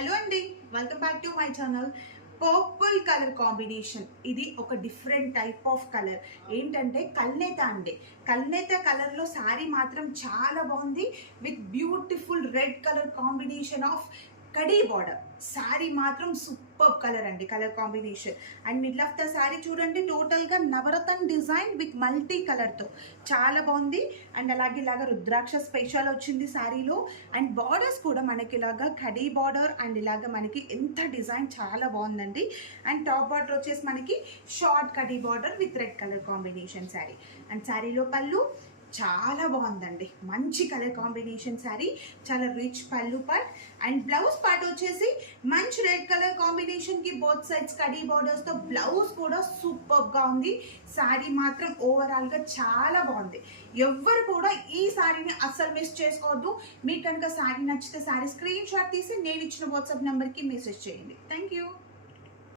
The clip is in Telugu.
హలో అండి, welcome back to my channel. Purple colour combination, ఇది ఒక డిఫరెంట్ టైప్ ఆఫ్ కలర్. ఏంటంటే కల్నేత అండి. కల్నేత కలర్లో శారీ మాత్రం చాలా బాగుంది. With beautiful red colour combination of khadi border. Sari మాత్రం సూపర్ కలర్ అండి, colour combination. And middle of the sari చూడండి, టోటల్గా నవరత్న డిజైన్ విత్ మల్టీ కలర్తో చాలా బాగుంది. అండ్ అలాగే ఇలాగా రుద్రాక్ష స్పెషల్ వచ్చింది శారీలో. అండ్ బార్డర్స్ కూడా మనకి ఇలాగా కడీ బార్డర్ అండ్ ఇలాగ మనకి ఎంత డిజైన్ చాలా బాగుందండి. అండ్ టాప్ బార్డర్ వచ్చేసి మనకి short khadi border with red colour combination sari. And శారీలో పళ్ళు చాలా బాగుందండి, మంచి కలర్ కాంబినేషన్ శారీ, చాలా రిచ్ పళ్ళు పార్ట్. అండ్ బ్లౌజ్ పార్ట్ వచ్చేసి మంచి రెడ్ కలర్ కాంబినేషన్కి బోత్ సైడ్స్ కడీ బార్డర్స్తో బ్లౌజ్ కూడా సూపర్గా ఉంది. శారీ మాత్రం ఓవరాల్గా చాలా బాగుంది. ఎవ్వరు కూడా ఈ శారీని అస్సలు మిస్ చేసుకోవద్దు. మీకు కనుక శారీ నచ్చితే శారీ స్క్రీన్ షాట్ తీసి నేను ఇచ్చిన వాట్సాప్ నెంబర్కి మెసేజ్ చేయండి. Thank you.